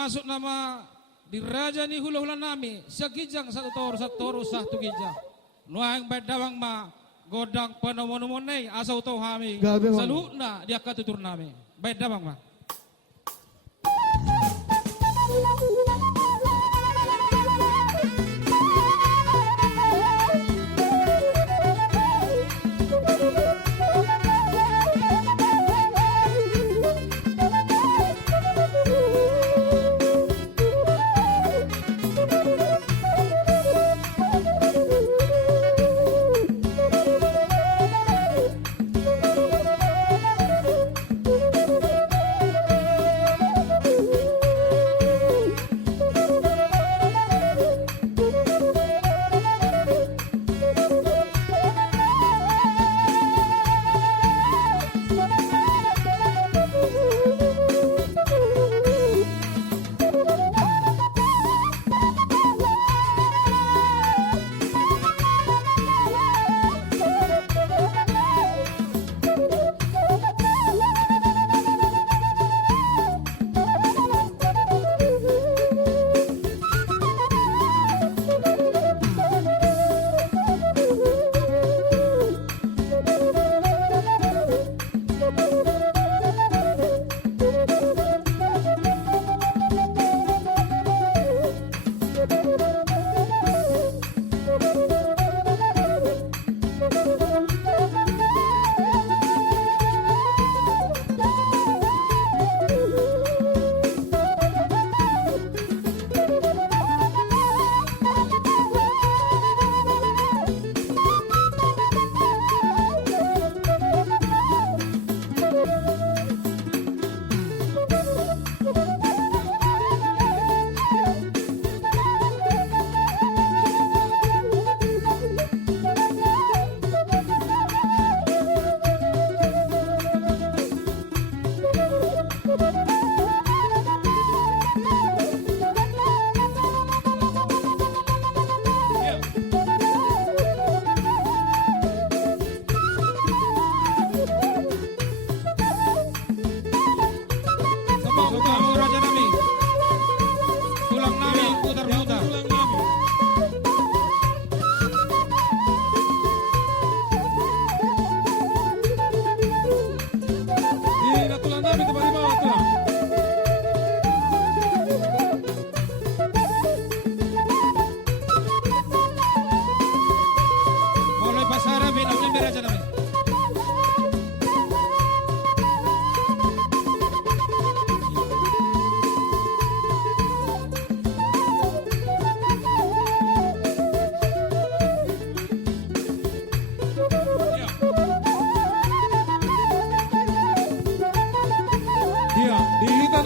masuk nama di raja ni hula-hula nami sakijang satu toro sah tu kijang nuang bedawang ma godang panomonomonay asau tau hami saluna dia katutur nami bedawang ma.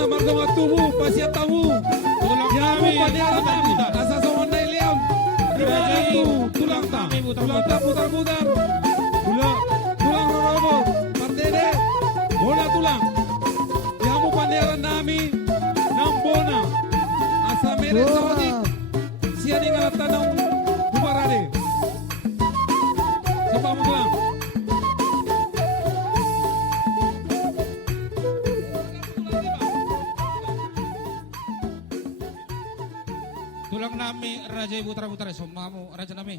Marga tubuh pasien tamu nyamu pandiaran nami asa sawana iliam itu tulang ta putar-putar tulang robo partede bola tulang nyamu pandiaran nami nampona asa mere sawati siani ngalata nang bubarade sebab tulang tulang nami raja putra-putra somamu raja nami